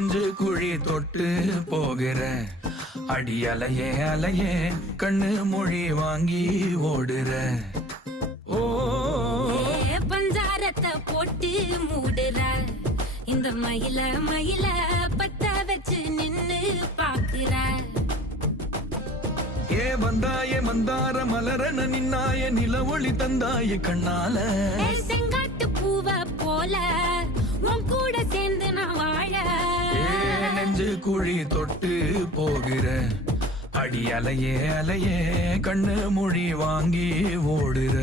நெஞ்சு குழி தொட்டு போகிற அடி அலையே அலையே கண்ணு மொழி வாங்கி ஓடுற. ஓ பஞ்சாரத்தை போட்டு மூடுற இந்த மயில மயில பத்த வச்சு நின்னு பாக்குற. ஏ வந்தாயே மந்தார மலரன நின்னாய நில ஒளி தந்தாய கண்ணால. செங்காட்டு பூவ போல உன் கூட சேர்ந்து நான் வாழ. நெஞ்சு குழி தொட்டு போகிற அடி அலையே அலையே கண்ணு மொழி வாங்கி ஓடுற.